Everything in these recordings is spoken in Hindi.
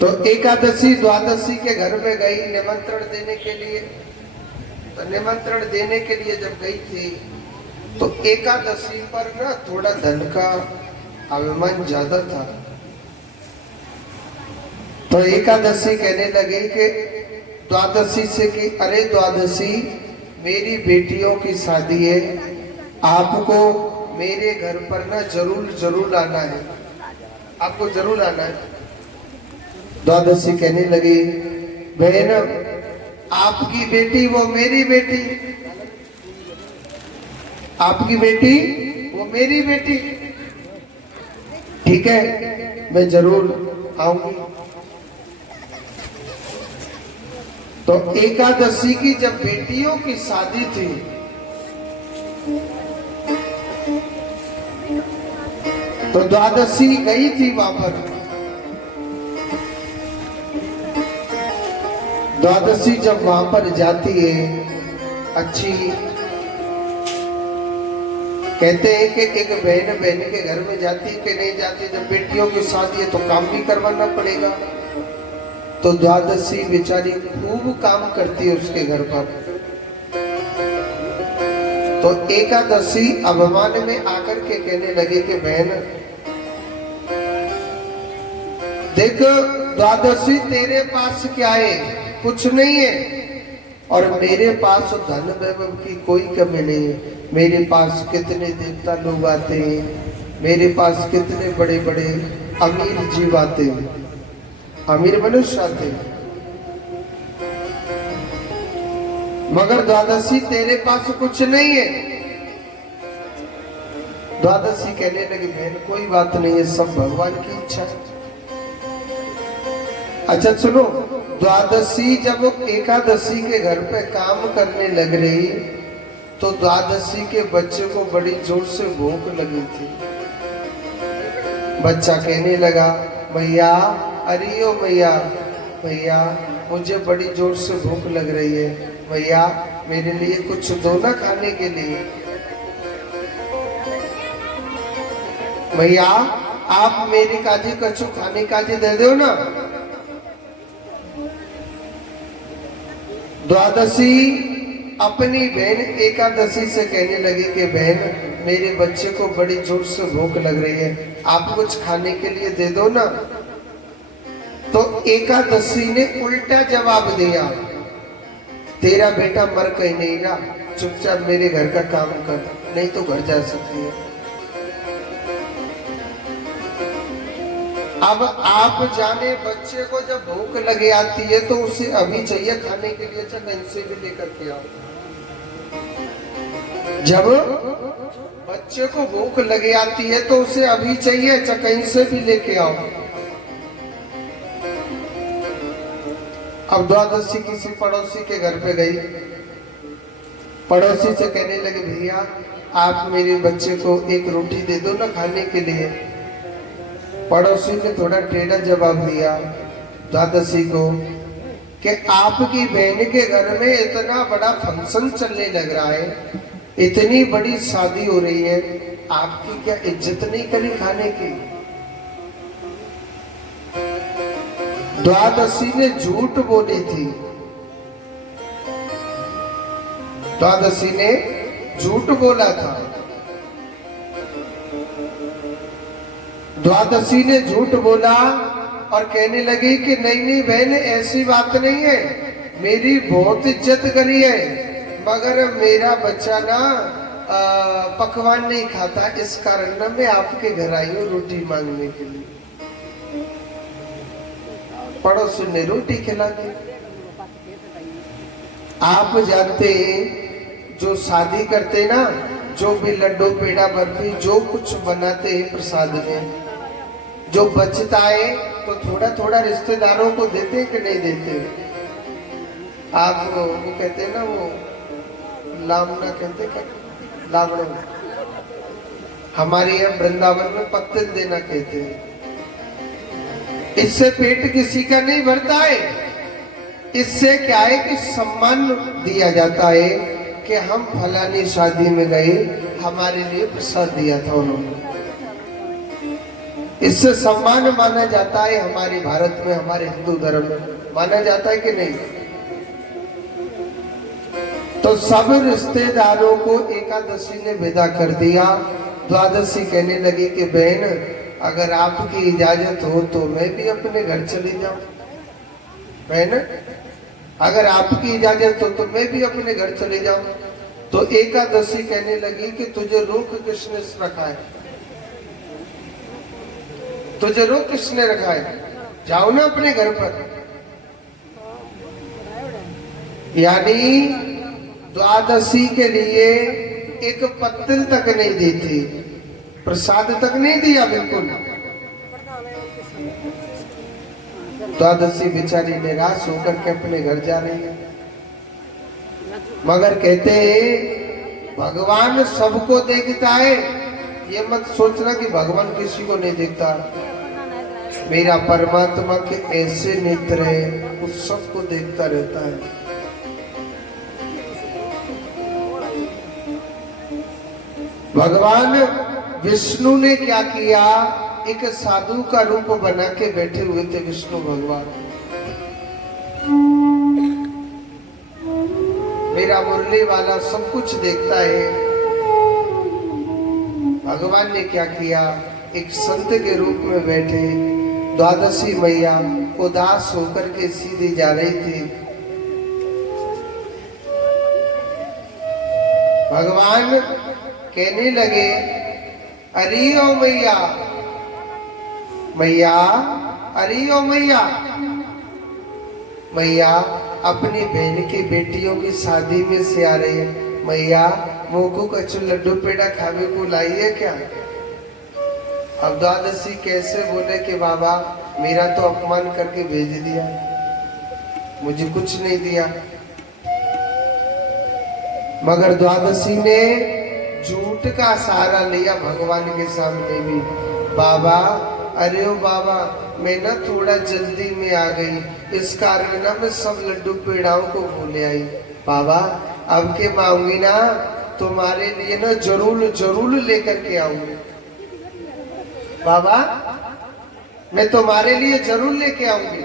तो एकादशी द्वादशी के घर में गई निमंत्रण देने के लिए। तो निमंत्रण देने के लिए जब गई थी तो एकादशी पर ना थोड़ा धन का अभिमान ज्यादा था। तो एकादशी कहने लगे कि द्वादशी से कि अरे द्वादशी मेरी बेटियों की शादी है, आपको मेरे घर पर ना जरूर जरूर आना है, आपको जरूर आना है। द्वादशी कहने लगी बहन आपकी बेटी वो मेरी बेटी, आपकी बेटी वो मेरी बेटी, ठीक है मैं जरूर आऊंगी। तो एकादशी की जब बेटियों की शादी थी तो द्वादशी गई थी वहां पर। द्वादशी जब वहां पर जाती है, अच्छी कहते हैं कि एक बहन बहन के घर में जाती कि नहीं जाती, जब बेटियों की शादी है तो काम भी करवाना पड़ेगा। तो द्वादशी बेचारी खूब काम करती है उसके घर पर। तो एकादशी अभिमान में आकर के कहने लगे कि बहन देख द्वादशी तेरे पास क्या है, कुछ नहीं है, और मेरे पास धन वैभव की कोई कमी नहीं है। मेरे पास कितने देवता लोग आते हैं, मेरे पास कितने बड़े बड़े अमीर जीव आते हैं, अमीर मनुष्य आते हैं, मगर द्वादशी तेरे पास कुछ नहीं है। द्वादशी कहने लगी बहन कोई बात नहीं है, सब भगवान की इच्छा है। अच्छा सुनो, द्वादशी जब एकादशी के घर पे काम करने लग रही तो द्वादशी के बच्चे को बड़ी जोर से भूख लगी थी। बच्चा कहने लगा भैया, अरे ओ भैया, भैया मुझे बड़ी जोर से भूख लग रही है, भैया मेरे लिए कुछ दो ना खाने के लिए। भैया आप मेरी काजी कछु खाने काजी दे दो ना। द्वादशी अपनी बहन एकादशी से कहने लगी कि बहन मेरे बच्चे को बड़ी जोर से भूख लग रही है, आप कुछ खाने के लिए दे दो ना। तो एकादशी ने उल्टा जवाब दिया, तेरा बेटा मर कहीं नहीं ना, चुपचाप मेरे घर का काम कर, नहीं तो घर जा सकती है। अब आप जाने बच्चे को जब भूख लगे आती है तो उसे अभी चाहिए खाने के लिए, चल इनसे भी लेकर के आओ। जब बच्चे को भूख लगे आती है तो उसे अभी चाहिए, चल कहीं से भी लेके आओ। अब द्वादशी किसी पड़ोसी के घर पे गई, पड़ोसी से कहने लगे भैया आप मेरे बच्चे को एक रोटी दे दो ना खाने के लिए। पड़ोसी ने थोड़ा टेढ़ा जवाब दिया द्वादशी को कि आपकी बहन के घर में इतना बड़ा फंक्शन चलने लग रहा है, इतनी बड़ी शादी हो रही है, आपकी क्या इज्जत नहीं करी खाने की। द्वादशी ने झूठ बोली थी, द्वादशी ने झूठ बोला था। द्वादशी ने झूठ बोला और कहने लगी कि नहीं नहीं बहन ऐसी बात नहीं है, मेरी बहुत इज्जत करी है, मगर मेरा बच्चा ना पकवान नहीं खाता, इस कारण ना मैं आपके घर आई हूँ रोटी मांगने के लिए। पड़ोसी ने रोटी खिला दी। आप जानते हैं जो शादी करते ना, जो भी लड्डू पेड़ा बर्फी जो कुछ बनाते हैं प्रसाद में, जो बचता है तो थोड़ा थोड़ा रिश्तेदारों को देते कि नहीं देते। आप वो कहते हैं ना, वो लावना कहते क्या, लावड़ो, हमारे यहाँ वृंदावन में पत्तल देना कहते हैं। इससे पेट किसी का नहीं भरता है, इससे क्या है कि सम्मान दिया जाता है कि हम फलानी शादी में गए, हमारे लिए प्रसाद दिया था उन्होंने। इससे सम्मान माना जाता है हमारे भारत में, हमारे हिंदू धर्म में माना जाता है कि नहीं? तो सब रिश्तेदारों को एकादशी ने विदा कर दिया। द्वादशी कहने लगी कि बहन अगर आपकी इजाजत हो तो मैं भी अपने घर चली जाऊं। बहन अगर आपकी इजाजत हो तो मैं भी अपने घर चले जाऊं। तो एकादशी कहने लगी कि तुझे रोक किसने रखा है? तुझे रोक किसने रखा है? जाओ ना अपने घर पर। यानी द्वादशी के लिए एक पत्तल तक नहीं दी थी, प्रसाद तक नहीं दिया बिल्कुल। द्वादशी बेचारी निराश होकर के अपने घर जा रही है। मगर कहते हैं भगवान सबको देखता है। ये मत सोचना कि भगवान किसी को नहीं देखता। मेरा परमात्मा के ऐसे नेत्र है, वो सबको देखता रहता है। भगवान विष्णु ने क्या किया? एक साधु का रूप बना के बैठे हुए थे विष्णु भगवान। मेरा मुरली वाला सब कुछ देखता है। भगवान ने क्या किया? एक संत के रूप में बैठे। द्वादशी मैया उदास होकर के सीधी जा रही थी। भगवान कहने लगे अरे ओ मैया, मैया अरे ओ मैया, मैया अपनी बहन की बेटियों की शादी में से आ रही है। मैया मोको कच्चू लड्डू पेड़ा खावे को लाई है क्या? अब द्वादशी कैसे बोले कि बाबा मेरा तो अपमान करके भेज दिया, मुझे कुछ नहीं दिया। मगर द्वादशी ने झूठ का सहारा लिया भगवान के सामने भी। बाबा अरे ओ बाबा मैं ना थोड़ा जल्दी में आ गई, इस कारण ना मैं सब लड्डू पेड़ाओं को भूल आई। बाबा अब के मांगूंगी ना तुम्हारे लिए ना जरूर जरूर लेकर के आऊंगी। बाबा मैं तुम्हारे लिए जरूर लेके आऊंगी।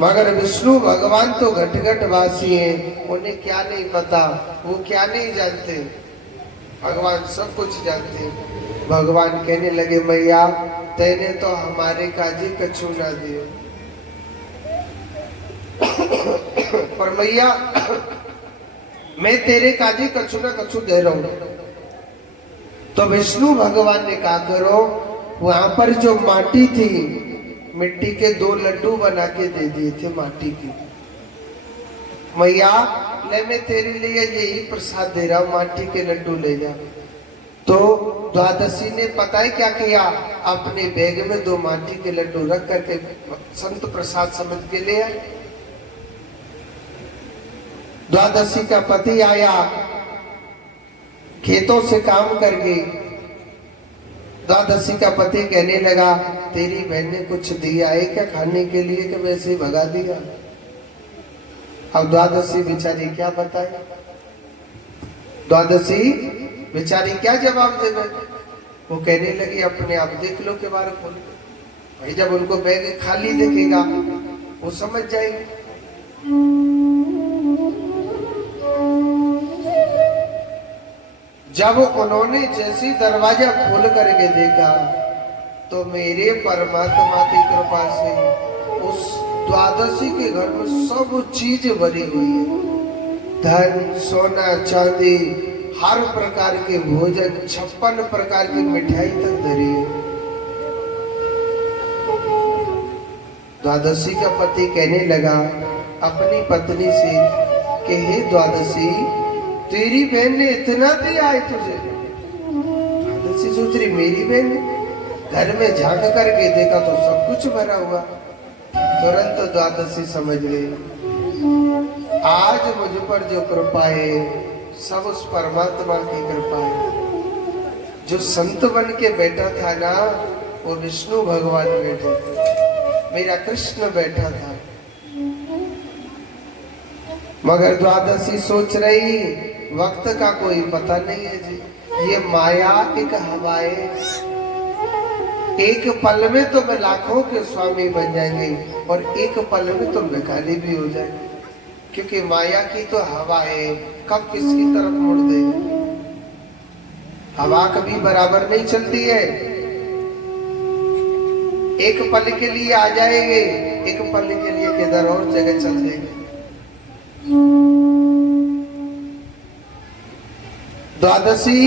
मगर विष्णु भगवान तो घट घट वासी हैं, उन्हें क्या नहीं पता, वो क्या नहीं जानते, भगवान सब कुछ जानते हैं। भगवान कहने लगे मैया तेने तो हमारे काजी कछु ना दियो, पर मैया मैं तेरे काजी कछु ना कछु दे रहा हूं। तो विष्णु भगवान ने कहा करो, वहां पर जो माटी थी मिट्टी के 2 लड्डू बना के दे दिए थे माटी की। मैया ले मैं तेरे लिए यही प्रसाद दे रहा हूं, माटी के लड्डू ले जा। तो द्वादशी ने पता है क्या किया? अपने बैग में 2 माटी के लड्डू रख करके संत प्रसाद समझ के ले आए। द्वादशी का पति आया खेतों से काम करके। द्वादशी का पति कहने लगा तेरी बहन ने कुछ दिया है क्या खाने के लिए कि वैसे ही भगा दिया? अब द्वादशी बेचारी क्या बताए? द्वादशी बेचारी क्या जवाब देवे? वो कहने लगी अपने आप देख लो के बारे खोल। भाई जब उनको बैग खाली दिखेगा वो समझ जाएगी। जब उन्होंने जैसी दरवाजा खोल करके देखा तो मेरे परमात्मा की कृपा से उस द्वादशी के घर में सब चीज भरी हुई है। धन सोना चांदी हर प्रकार के भोजन 56 प्रकार की मिठाई तक धरी है। द्वादशी का पति कहने लगा अपनी पत्नी से कि हे द्वादशी तेरी बहन ने इतना दिया है तुझे? द्वादशी सोच रही मेरी बहन ने? घर में झांक करके देखा तो सब कुछ भरा हुआ। तुरंत द्वादशी समझ गई आज मुझ पर जो कृपा है सब उस परमात्मा की कृपा है। जो संत बन के बैठा था ना वो विष्णु भगवान बैठे थे, मेरा कृष्ण बैठा था। मगर द्वादशी सोच रही वक्त का कोई पता नहीं है जी, ये माया एक हवाए, एक पल में तो मैं लाखों के स्वामी बन जाएंगे और एक पल में तो भिखारी भी हो जाएंगे, क्योंकि माया की तो हवा है, कब किसकी तरफ मुड़ दे। हवा कभी बराबर नहीं चलती है, एक पल के लिए आ जाएंगे, एक पल के लिए किधर और जगह चल जाएंगे। द्वादशी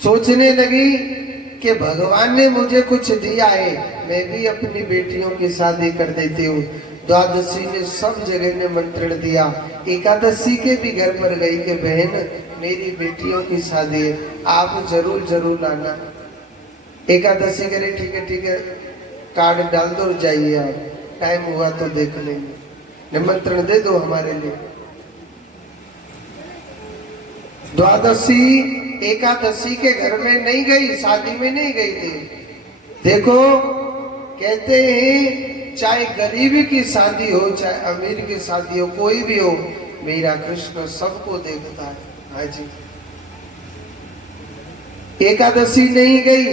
सोचने लगी कि भगवान ने मुझे कुछ दिया है, मैं भी अपनी बेटियों की शादी कर देती हूँ। द्वादशी ने सब जगह निमंत्रण दिया, एकादशी के भी घर पर गई कि बहन मेरी बेटियों की शादी है, आप जरूर जरूर आना। एकादशी करे ठीक है, कार्ड डाल दो और जाइए, आप टाइम हुआ तो देख लेंगे, निमंत्रण दे दो हमारे लिए। द्वादशी एकादशी के घर में नहीं गई, शादी में नहीं गई थी। देखो कहते हैं चाहे गरीब की शादी हो चाहे अमीर की शादी हो, कोई भी हो, मेरा कृष्ण सबको देखता है। हाँ जी, एकादशी नहीं गई,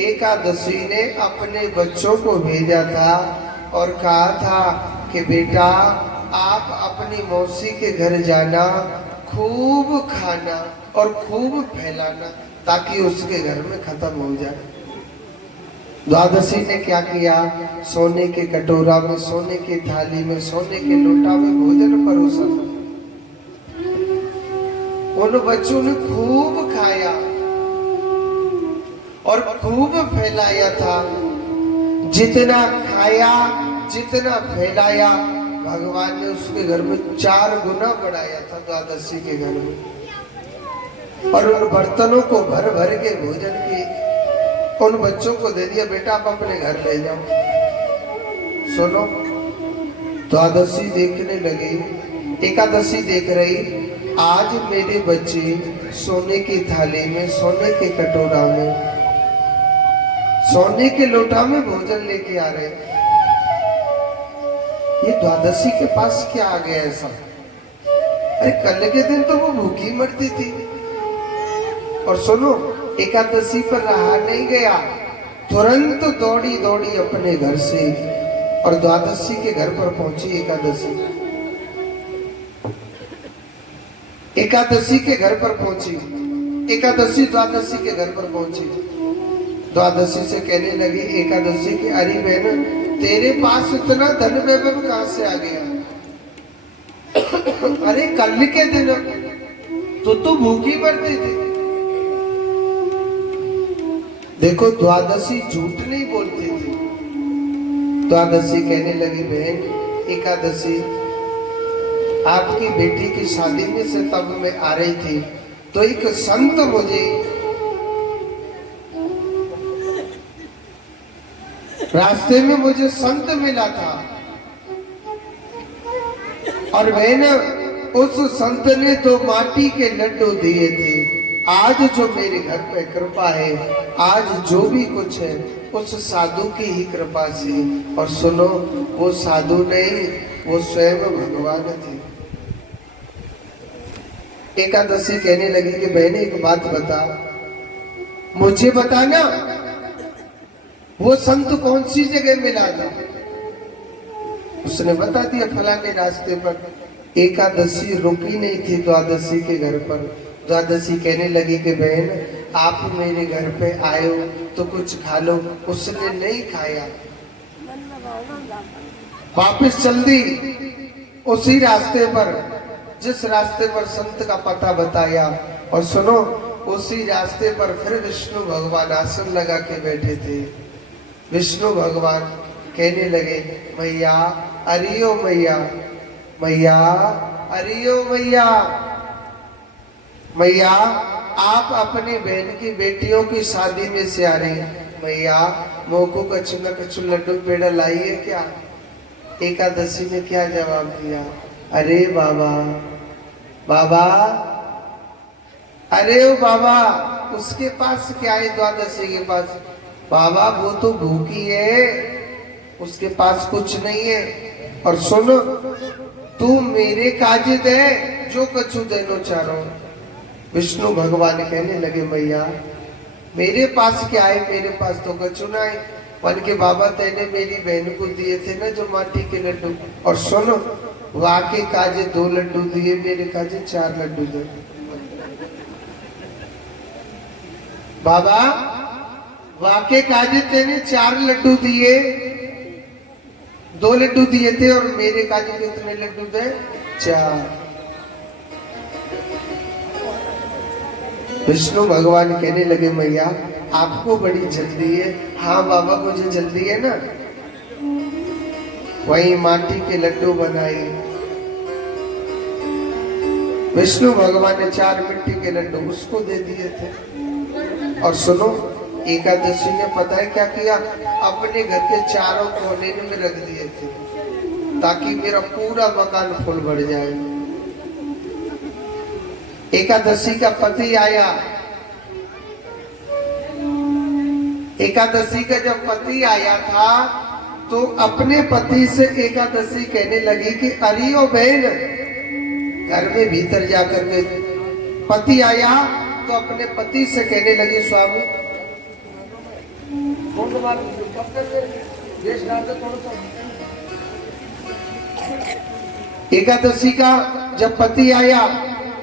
एकादशी ने अपने बच्चों को भेजा था और कहा था कि बेटा आप अपनी मौसी के घर जाना, खूब खाना और खूब फैलाना ताकि उसके घर में खत्म हो जाए। द्वादशी ने क्या किया, सोने के कटोरा में, सोने की थाली में, सोने के लोटा में भोजन परोसा। उन बच्चों ने खूब खाया और खूब फैलाया था। जितना खाया जितना फैलाया, भगवान ने उसके घर में 4 गुना बढ़ाया था द्वादशी के घर में। और उन बर्तनों को भर भर के भोजन की उन बच्चों को दे दिया, बेटा आप अपने घर ले जाओ। सुनो, द्वादशी देखने लगी, एकादशी देख रही, आज मेरे बच्चे सोने की थाली में, सोने के कटोरा में, सोने के लोटा में भोजन लेके आ रहे। ये द्वादशी के पास क्या आ गया ऐसा? अरे कल के दिन तो वो भूखी मरती थी। और सुनो, एकादशी पर रहा नहीं गया, तुरंत दौड़ी दौड़ी अपने घर से और द्वादशी के घर पर पहुंची। एकादशी के घर पर पहुंची, एकादशी द्वादशी के घर पर पहुंची। द्वादशी से कहने लगी एकादशी की, अरे बहन तेरे पास इतना धन वैभव कहां से आ गया? अरे कल के दिन तो भूखी मरती थी। देखो द्वादशी झूठ नहीं बोलती थी। द्वादशी कहने लगी बहन एकादशी, आपकी बेटी की शादी में से तब मैं आ रही थी तो एक संत मुझे रास्ते में मुझे संत मिला था और मैंने उस संत ने 2 माटी के लड्डू दिए थे। आज जो मेरे घर पे कृपा है, आज जो भी कुछ है उस साधु की ही कृपा से। और सुनो, वो साधु नहीं, वो स्वयं भगवान थे। एकादशी कहने लगी कि बहन एक बात बता, मुझे बताना वो संत कौन सी जगह मिला था। उसने बता दिया फलाने रास्ते पर। एकादशी रुकी नहीं थी द्वादशी के घर पर। द्वादशी कहने लगी कि बहन आप मेरे घर पे आए हो तो कुछ खा लो। उसने नहीं खाया, वापस चल दी उसी रास्ते पर जिस रास्ते पर संत का पता बताया। और सुनो, उसी रास्ते पर फिर विष्णु भगवान आसन लगा के बैठे थे। विष्णु भगवान कहने लगे मैया अरियो मैया, मैया अरियो मैया, मैया आप अपनी बहन की बेटियों की शादी में से आ रही हैं, मैया मोको कछु न कछु लड्डू पेड़ा लाइए क्या। एकादशी ने क्या जवाब दिया, अरे बाबा बाबा, अरे ओ बाबा उसके पास क्या है द्वादशी के पास, बाबा वो तो भूखी है, उसके पास कुछ नहीं है। और सुनो, तू मेरे काजिद है जो कछु देनो चारो। विष्णु भगवान कहने लगे मैया मेरे पास क्या है, मेरे पास तो कचुना है। मन के बाबा तेने मेरी बहन को दिए थे ना जो माटी के लड्डू, और सुनो वाके काजे 2 लड्डू दिए, मेरे काजे 4 लड्डू दे। बाबा वाके काजे तेने 4 लड्डू दिए, 2 लड्डू दिए थे और मेरे काजे कितने लड्डू दे? 4। विष्णु भगवान कहने लगे मैया आपको बड़ी जल्दी है। हाँ बाबा मुझे जल्दी है ना। वही माटी के लड्डू बनाए। विष्णु भगवान ने 4 मिट्टी के लड्डू उसको दे दिए थे। और सुनो एकादशी ने पता है क्या किया, अपने घर के चारों कोने में रख दिए थे ताकि मेरा पूरा मकान फुल भर जाए। एकादशी का पति आया, एकादशी का जब पति आया था तो अपने पति से एकादशी कहने लगी कि अरे ओ बहन, घर में भीतर जाकर के पति आया तो अपने पति से कहने लगी स्वामी एकादशी का जब पति आया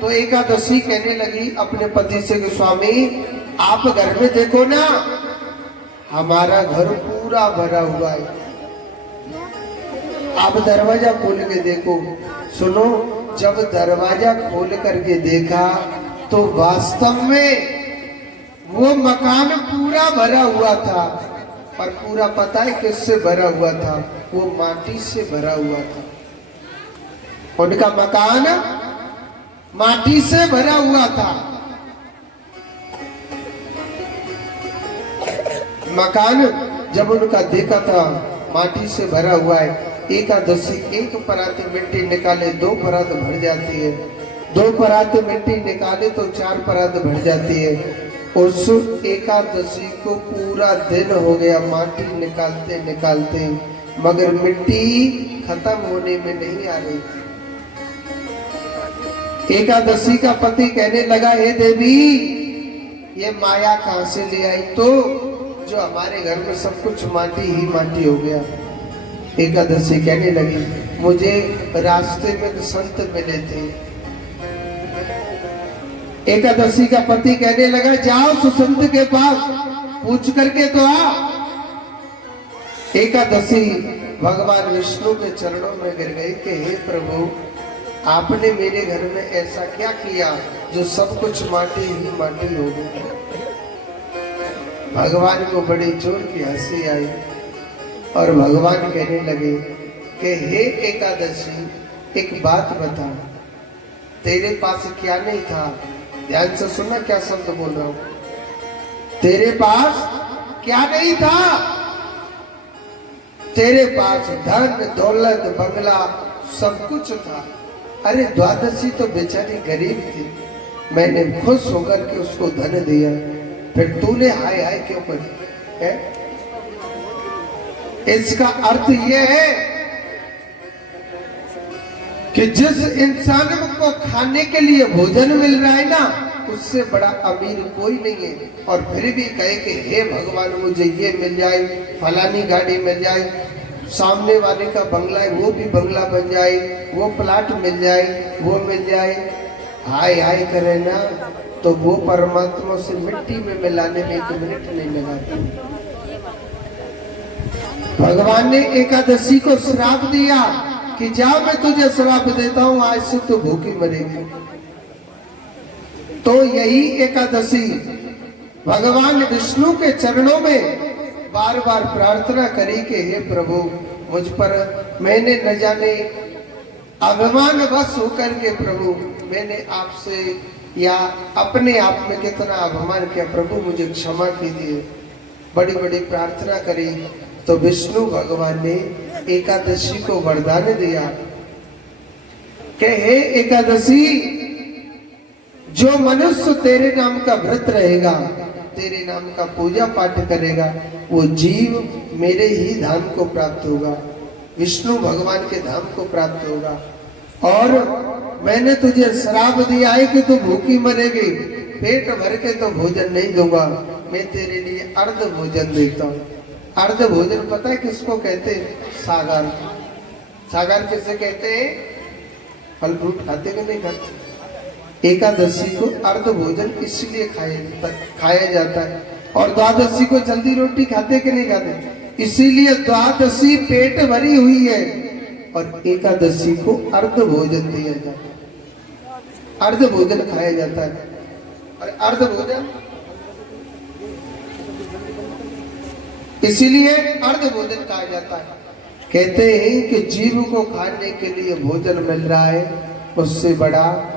तो एकादशी कहने लगी अपने पति से कि स्वामी आप घर में देखो ना हमारा घर पूरा भरा हुआ है, आप दरवाजा खोल के देखो। सुनो जब दरवाजा खोल करके देखा तो वास्तव में वो मकान पूरा भरा हुआ था। पर पूरा पता है किससे भरा हुआ था? वो माटी से भरा हुआ था। उनका मकान माटी से भरा हुआ था। मकान जब उनका देखा था माटी से भरा हुआ है। एकादशी 1 परात मिट्टी निकाले 2 परात भर जाती है, 2 परात मिट्टी निकाले तो 4 परात भर जाती है। उस एकादशी को पूरा दिन हो गया माटी निकालते निकालते, मगर मिट्टी खत्म होने में नहीं आ रही। एकादशी का पति कहने लगा हे देवी ये माया कहां से ले आई, तो जो हमारे घर में सब कुछ माटी ही माटी हो गया। एकादशी कहने लगी मुझे रास्ते में संत मिले थे। एकादशी का पति कहने लगा जाओ सुसंत के पास पूछ करके तो आ। एकादशी भगवान विष्णु के चरणों में गिर गई कि हे प्रभु आपने मेरे घर में ऐसा क्या किया जो सब कुछ माटी ही माटी हो गई। भगवान को बड़ी जोर की हंसी आई और भगवान कहने लगे कि हे एकादशी एक बात बता, तेरे पास क्या नहीं था? ध्यान से सुनना क्या शब्द बोल रहा हूं। तेरे पास क्या नहीं था? तेरे पास धन दौलत बंगला सब कुछ था। अरे द्वादशी तो बेचारी गरीब थी, मैंने खुश होकर के उसको धन दिया, फिर तूने हाय हाय क्यों कर है? इसका अर्थ यह है कि जिस इंसान को खाने के लिए भोजन मिल रहा है ना उससे बड़ा अमीर कोई नहीं है, और फिर भी कहे कि हे भगवान मुझे ये मिल जाए, फलानी गाड़ी मिल जाए, सामने वाले का बंगला है वो भी बंगला बन जाए, वो प्लाट मिल जाए, वो मिल जाए, हाय हाय करे ना तो वो परमात्मा से मिट्टी में मिलाने में 1 मिनट नहीं लगाते। भगवान ने एकादशी को श्राप दिया कि जा मैं तुझे श्राप देता हूं, आज से तो भूखी मरेगी। तो यही एकादशी भगवान विष्णु के चरणों में बार बार प्रार्थना करी कि हे प्रभु मुझ पर मैंने न जाने अभिमान वश होकर के प्रभु मैंने आपसे या अपने आप में कितना अभिमान किया, प्रभु मुझे क्षमा कीजिए। बड़ी बड़ी प्रार्थना करी तो विष्णु भगवान ने एकादशी को वरदान दिया कि हे एकादशी जो मनुष्य तेरे नाम का व्रत रहेगा, तेरे नाम का पूजा पाठ करेगा, वो जीव मेरे ही धाम को प्राप्त होगा, विष्णु भगवान के धाम को प्राप्त होगा। और मैंने तुझे श्राप दिया है कि तू भूखी मरेगी, पेट भर के तो भोजन नहीं दूंगा, मैं तेरे लिए अर्ध भोजन देता हूँ। अर्ध भोजन पता है किसको कहते हैं? सागर। सागर किसे कहते हैं? फल फ्रूट खाते कि नहीं खाते? एकादशी को अर्ध भोजन इसलिए खाया जाता है। और द्वादशी को जल्दी रोटी खाते कि नहीं खाते? इसीलिए द्वादशी पेट भरी हुई है और एकादशी को अर्ध भोजन दिया जाता है, अर्ध भोजन खाया जाता है। और अर्ध भोजन इसीलिए अर्ध भोजन कहा जाता है। कहते हैं कि जीव को खाने के लिए भोजन मिल रहा है, उससे बड़ा